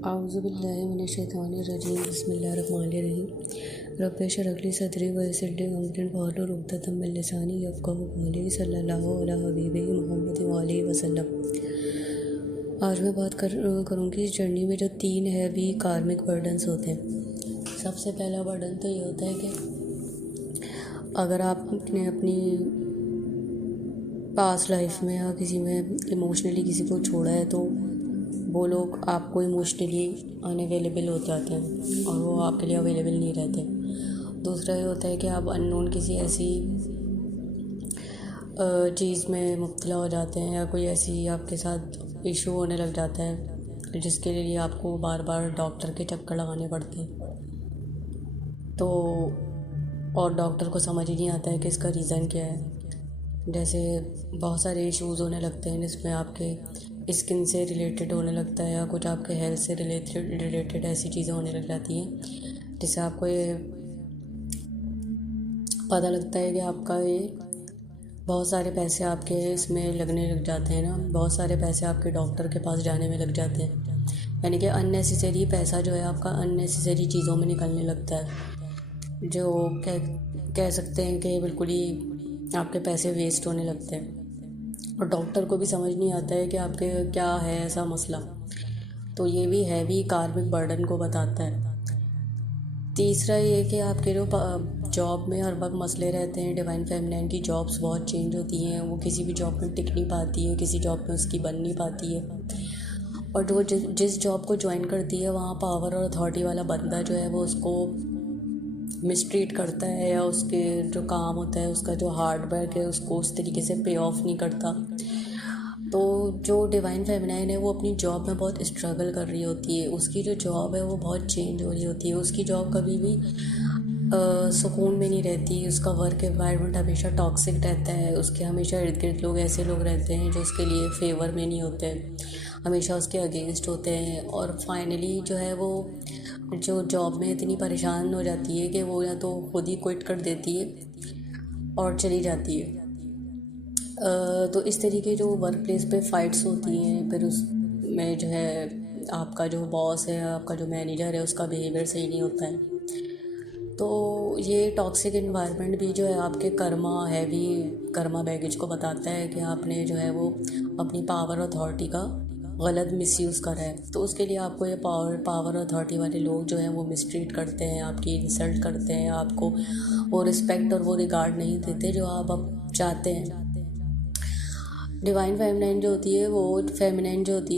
आऊज़ुबिल्लाहि मिनश्शैतानिर्रजीम बिस्मिल्लाहिर्रहमानिर्रहीम रब्बि इश्रह ली सदरी व यस्सिर ली अमरी वहलुल उक़दतम मिन लिसानी यफ़क़हू क़ौली सल्लल्लाहु अला हबीबिही मुहम्मद व आलिहि वसल्लम। आज मैं बात करूँगी इस जर्नी में जो 3 हैवी कार्मिक बर्डन्स होते हैं। सबसे पहला बर्डन तो ये होता है कि अगर आपने अपनी पास्ट लाइफ में या किसी में इमोशनली किसी को छोड़ा है तो वो लोग आपको इमोशनली अनअवेलेबल हो जाते हैं और वो आपके लिए अवेलेबल नहीं रहते। दूसरा ये होता है कि आप अननोन किसी ऐसी चीज़ में मुब्तला हो जाते हैं या कोई ऐसी आपके साथ इशू होने लग जाता है जिसके लिए आपको बार बार डॉक्टर के चक्कर लगाने पड़ते हैं। तो और डॉक्टर को समझ ही नहीं आता है कि इसका रीज़न क्या है। जैसे बहुत सारे इश्यूज़ होने लगते हैं जिसमें आपके स्किन से रिलेटेड होने लगता है या कुछ आपके हेल्थ से रिलेटेड ऐसी चीज़ें होने लग जाती हैं जिससे आपको ये पता लगता है कि आपका ये बहुत सारे पैसे आपके इसमें लगने लग जाते हैं ना, बहुत सारे पैसे आपके डॉक्टर के पास जाने में लग जाते हैं। यानी कि अननेसेसरी पैसा जो है आपका अननेसेसरी चीज़ों में निकलने लगता है, जो कह सकते हैं कि बिल्कुल ही आपके पैसे वेस्ट होने लगते हैं और डॉक्टर को भी समझ नहीं आता है कि आपके क्या है ऐसा मसला। तो ये भी हैवी कार्मिक बर्डन को बताता है। तीसरा ये कि आपके जो जॉब में हर वक्त मसले रहते हैं। डिवाइन फेमिनाइन की जॉब्स बहुत चेंज होती हैं, वो किसी भी जॉब में टिक नहीं पाती है, किसी जॉब में उसकी बन नहीं पाती है। और जो जिस जॉब को ज्वाइन करती है वहाँ पावर और अथॉरिटी वाला बंदा जो है वो उसको मिसट्रीट करता है या उसके जो काम होता है उसका जो हार्ड वर्क है उसको उस तरीके से पे ऑफ नहीं करता। तो जो डिवाइन फेमिनाइन है वो अपनी जॉब में बहुत स्ट्रगल कर रही होती है, उसकी जो जॉब है वो बहुत चेंज हो रही होती है, उसकी जॉब कभी भी सुकून में नहीं रहती, उसका वर्क एनवायरनमेंट हमेशा टॉक्सिक रहता है, उसके हमेशा इर्द गिर्द लोग ऐसे लोग रहते हैं जो उसके लिए फेवर में नहीं होते, हमेशा उसके अगेंस्ट होते हैं। और फाइनली जो है वो जो जॉब में इतनी परेशान हो जाती है कि वो या तो खुद ही क्विट कर देती है और चली जाती है। तो इस तरीके जो वर्क प्लेस पे फ़ाइट्स होती हैं, फिर उसमें जो है आपका जो बॉस है, आपका जो मैनेजर है, उसका बिहेवियर सही नहीं होता है। तो ये टॉक्सिक इन्वायरमेंट भी जो है आपके हैवी कर्मा बैगेज को बताता है कि आपने जो है वो अपनी पावर अथॉरिटी का गलत मिसयूज़ करा है। तो उसके लिए आपको ये पावर अथॉरिटी वाले लोग जो हैं वो मिसट्रीट करते हैं, आपकी इंसल्ट करते हैं, आपको वो रिस्पेक्ट और वो रिगार्ड नहीं देते जो आप अब चाहते हैं। डिवाइन फेमिनाइन जो होती है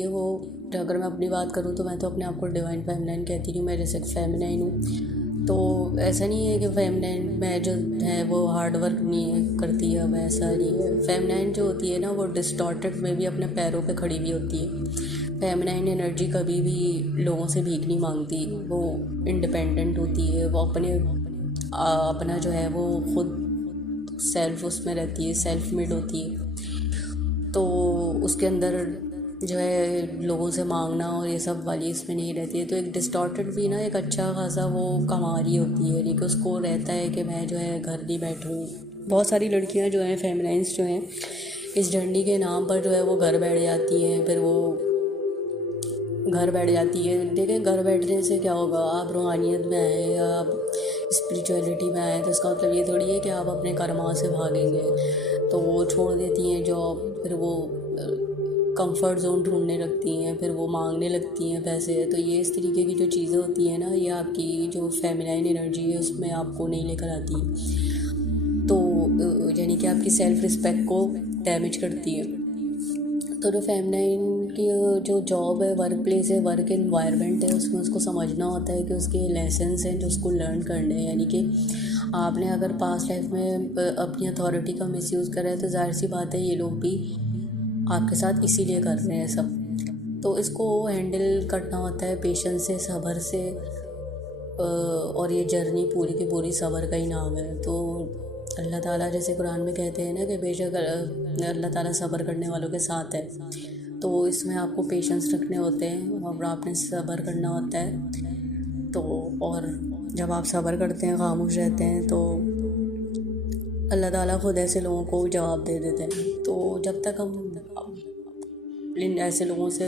वो अगर मैं अपनी बात करूँ तो मैं तो अपने आप को डिवाइन फेमिनाइन कहती हूँ। मैं जैसे फेमिनाइन हूँ तो ऐसा नहीं है कि फेमिनाइन में जो है वो हार्ड वर्क नहीं करती है, अब ऐसा नहीं है। फेमिनाइन जो होती है ना वो डिस्टॉर्टेड में भी अपने पैरों पे खड़ी हुई होती है। फेमिनाइन एनर्जी कभी भी लोगों से भीख नहीं मांगती, वो इंडिपेंडेंट होती है, वो अपना जो है वो खुद सेल्फ उसमें रहती है, सेल्फ मेड होती है। तो उसके अंदर जो है लोगों से मांगना और ये सब वाली इसमें नहीं रहती है। तो एक डिस्टॉर्टेड भी ना एक अच्छा खासा वो कमा रही होती है, यानी कि उसको रहता है कि मैं जो है घर नहीं बैठूँ। बहुत सारी लड़कियां जो हैं फेमिनाइन्स जो हैं इस जर्नी के नाम पर जो है वो घर बैठ जाती हैं। फिर वो घर बैठ जाती है, देखिए घर बैठने से क्या होगा, आप रूहानियत में आए या आप स्पिरिचुअलिटी में आए तो इसका मतलब ये थोड़ी है कि आप अपने कर्मा से भागेंगे। तो वो छोड़ देती हैं जॉब, फिर वो कंफर्ट जोन ढूंढने लगती हैं, फिर वो मांगने लगती हैं पैसे। तो ये इस तरीके की जो चीज़ें होती हैं ना, ये आपकी जो फेमिनाइन एनर्जी है उसमें आपको नहीं लेकर आती, तो यानी कि आपकी सेल्फ रिस्पेक्ट को डैमेज करती है। तो जो फेमिनाइन की जो जॉब है, वर्क प्लेस है, वर्क एनवायरनमेंट है, उसमें उसको समझना होता है कि उसके लेसन्स हैं जो उसको लर्न करने हैं। यानी कि आपने अगर पास्ट लाइफ में अपनी अथॉरिटी का मिसयूज़ करा है तो जाहिर सी बात है ये लोग भी आपके साथ इसीलिए कर रहे हैं सब। तो इसको हैंडल करना होता है पेशेंस से, सब्र से। और ये जर्नी पूरी की पूरी सब्र का ही नाम है। तो अल्लाह ताला जैसे कुरान में कहते हैं ना कि बेशक अल्लाह ताला सब्र करने वालों के साथ है। तो इसमें आपको पेशेंस रखने होते हैं और आपने सब्र करना होता है। तो और जब आप सब्र करते हैं, खामोश रहते हैं, तो अल्लाह ताला खुद ऐसे लोगों को जवाब दे देते हैं। तो जब तक हम इन ऐसे लोगों से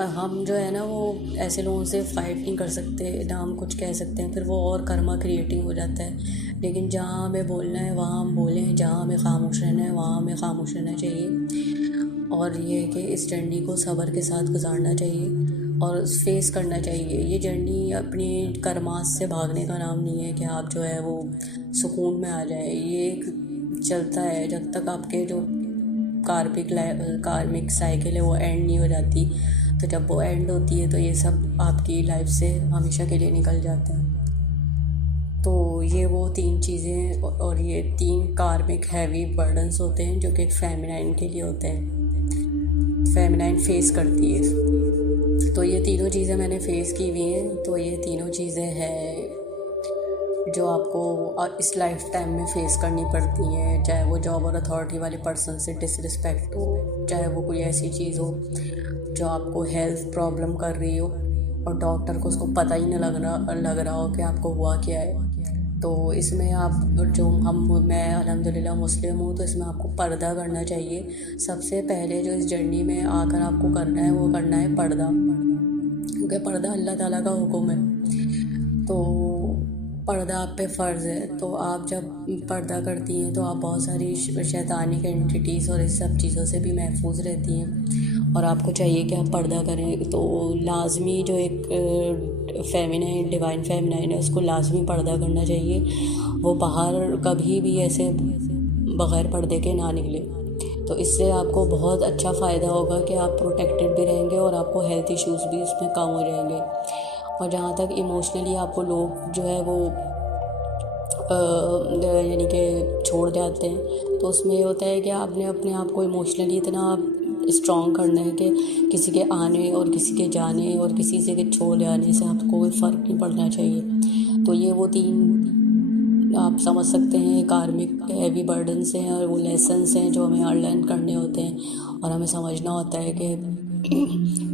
हम जो है ना वो ऐसे लोगों से फ़ाइट नहीं कर सकते ना, हम कुछ कह सकते हैं, फिर वो और कर्मा क्रिएटिंग हो जाता है। लेकिन जहाँ हमें बोलना है वहाँ हम बोलें, जहाँ हमें खामोश रहना है वहाँ हमें खामोश रहना चाहिए। और ये है कि इस जर्नी को सब्र के साथ गुजारना चाहिए और फेस करना चाहिए। ये जर्नी अपनी कर्मास से भागने का नाम नहीं है कि आप जो है वो सुकून में आ जाए। ये एक चलता है जब तक आपके जो कार्मिक साइकिल है वो एंड नहीं हो जाती। तो जब वो एंड होती है तो ये सब आपकी लाइफ से हमेशा के लिए निकल जाता है। तो ये वो 3 चीज़ें और ये 3 कार्मिक हैवी बर्डन्स होते हैं जो कि एक फेमिनाइन के लिए होते हैं, फेमिनाइन फेस करती है। तो ये तीनों चीज़ें मैंने फेस की हुई हैं। तो ये तीनों चीज़ें हैं जो आपको इस लाइफ टाइम में फ़ेस करनी पड़ती हैं, चाहे वो जॉब और अथॉरिटी वाले पर्सन से डिसरिस्पेक्ट हो, चाहे वो कोई ऐसी चीज़ हो जो आपको हेल्थ प्रॉब्लम कर रही हो और डॉक्टर को उसको पता ही ना लग रहा हो कि आपको हुआ क्या है। तो इसमें आप जो मैं अल्हम्दुलिल्लाह मुस्लिम हूँ, तो इसमें आपको पर्दा करना चाहिए। सबसे पहले जो इस जर्नी में आकर आपको करना है वो करना है पर्दा, क्योंकि पर्दा अल्लाह ताला का हुक्म है। तो पर्दा आप पे फ़र्ज़ है। तो आप जब पर्दा करती हैं तो आप बहुत सारी शैतानिक एंटिटीज़ और इस सब चीज़ों से भी महफूज रहती हैं और आपको चाहिए कि आप पर्दा करें। तो लाजमी जो एक फेमिनाइन डिवाइन फेमिनाइन है उसको लाजमी पर्दा करना चाहिए। वो बाहर कभी भी ऐसे बग़ैर पर्दे के ना निकले। तो इससे आपको बहुत अच्छा फ़ायदा होगा कि आप प्रोटेक्टेड भी रहेंगे और आपको हेल्थ इश्यूज़ भी उसमें कम हो जाएंगे। और जहाँ तक इमोशनली आपको लोग जो है वो यानी कि छोड़ जाते हैं, तो उसमें ये होता है कि आपने अपने आप को इमोशनली इतना स्ट्रॉन्ग करना है कि किसी के आने और किसी के जाने और किसी से के छोड़ जाने से आपको कोई फ़र्क नहीं पड़ना चाहिए। तो ये वो 3 आप समझ सकते हैं कार्मिक हैवी बर्डन्स हैं और वो लेसन्स हैं जो हमें लर्न करने होते हैं। और हमें समझना होता है कि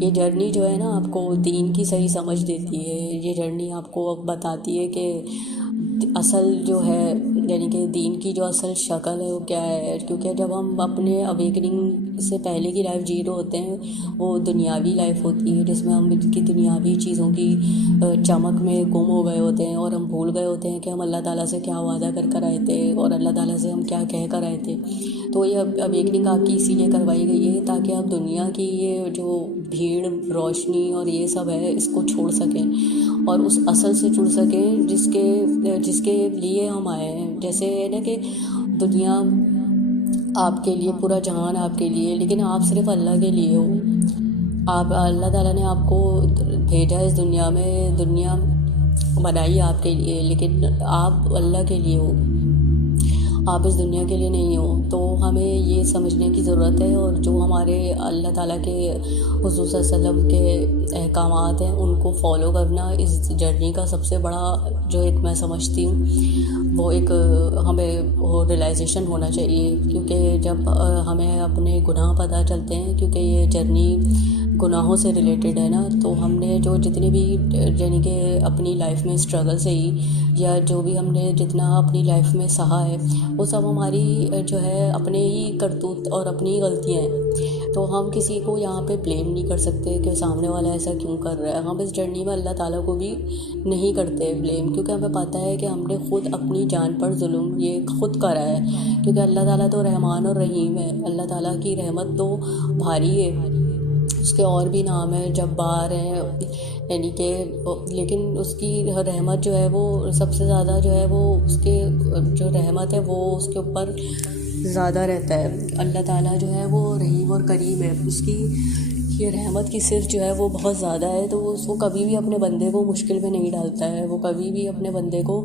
ये जर्नी जो है ना आपको दीन की सही समझ देती है। ये जर्नी आपको बताती है कि असल जो है यानी कि दीन की जो असल शक्ल है वो क्या है। क्योंकि जब हम अपने अवेकनिंग से पहले की लाइफ जी रहे होते हैं वो दुनियावी लाइफ होती है, जिसमें हम की दुनियावी चीज़ों की चमक में गुम हो गए होते हैं और हम भूल गए होते हैं कि हम अल्लाह ताला से क्या वादा कर आए थे और अल्लाह ताला से हम क्या कह कर आए थे। तो ये अवेकनिंग आपकी इसीलिए करवाई गई है ताकि आप दुनिया की ये जो भीड़ रोशनी और ये सब है इसको छोड़ सकें और उस असल से जुड़ सकें जिसके लिए हम आए हैं। जैसे है ना कि दुनिया आपके लिए, पूरा जहान आपके लिए, लेकिन आप सिर्फ अल्लाह के लिए हो। आप अल्लाह ताला ने आपको भेजा इस दुनिया में, दुनिया बनाई आपके लिए, लेकिन आप अल्लाह के लिए हो, आप इस दुनिया के लिए नहीं हो। तो हमें ये समझने की ज़रूरत है और जो हमारे अल्लाह ताला के हुज़ूर सल्लल्लाहु अलैहि वसल्लम के अहकामात हैं उनको फॉलो करना इस जर्नी का सबसे बड़ा जो एक मैं समझती हूँ वो एक हमें वो रियलाइजेशन होना चाहिए। क्योंकि जब हमें अपने गुनाह पता चलते हैं, क्योंकि ये जर्नी गुनाहों से रिलेटेड है ना, तो हमने जो जितने भी यानी कि अपनी लाइफ में स्ट्रगल सही या जो भी हमने जितना अपनी लाइफ में सहा है वो सब हमारी जो है अपने ही करतूत और अपनी ही गलतियाँ हैं। तो हम किसी को यहाँ पे ब्लेम नहीं कर सकते कि सामने वाला ऐसा क्यों कर रहा है। हम इस जर्नी में अल्लाह ताला को भी नहीं करते ब्लेम, क्योंकि हमें पता है कि हमने ख़ुद अपनी जान पर जुल्म ये ख़ुद करा है। क्योंकि अल्लाह ताला तो रहमान और रहीम है, अल्लाह ताला की रहमत तो भारी है, उसके और भी नाम है, जब्बार हैं यानी कि, लेकिन उसकी रहमत जो है वो सबसे ज़्यादा जो है वो उसके जो रहमत है वो उसके ऊपर ज़्यादा रहता है। अल्लाह ताला जो है वो रहीम और करीम है, उसकी ये रहमत की सिर्फ जो है वो बहुत ज़्यादा है। तो वो उसको कभी भी अपने बंदे को मुश्किल में नहीं डालता है, वो कभी भी अपने बंदे को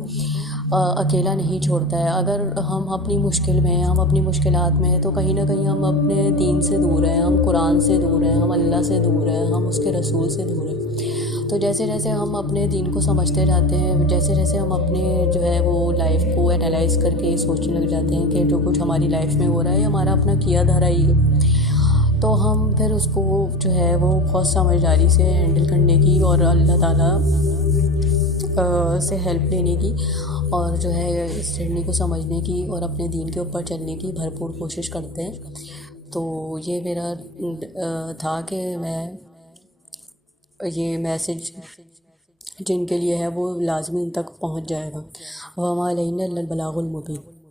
अकेला नहीं छोड़ता है। अगर हम अपनी मुश्किल में हैं, हम अपनी मुश्किलात में हैं, तो कहीं ना कहीं हम अपने दीन से दूर हैं, हम कुरान से दूर हैं, हम अल्लाह से दूर हैं, हम उसके रसूल से दूर हैं। तो जैसे जैसे हम अपने दीन को समझते जाते हैं, जैसे जैसे हम अपने जो है वो लाइफ को एनालाइज़ करके सोचने लग जाते हैं कि जो कुछ हमारी लाइफ में हो रहा है हमारा अपना किया धरा ही है, तो हम फिर उसको जो है वो बहुत समझदारी से हैंडल करने की और अल्लाह ताला से हेल्प लेने की और जो है इस जर्नी को समझने की और अपने दीन के ऊपर चलने की भरपूर कोशिश करते हैं। तो ये मेरा था कि मैं ये मैसेज जिनके लिए है वो लाजमी उन तक पहुंच जाएगा। वमा अलैना इल्लल बलागुल मुबीन।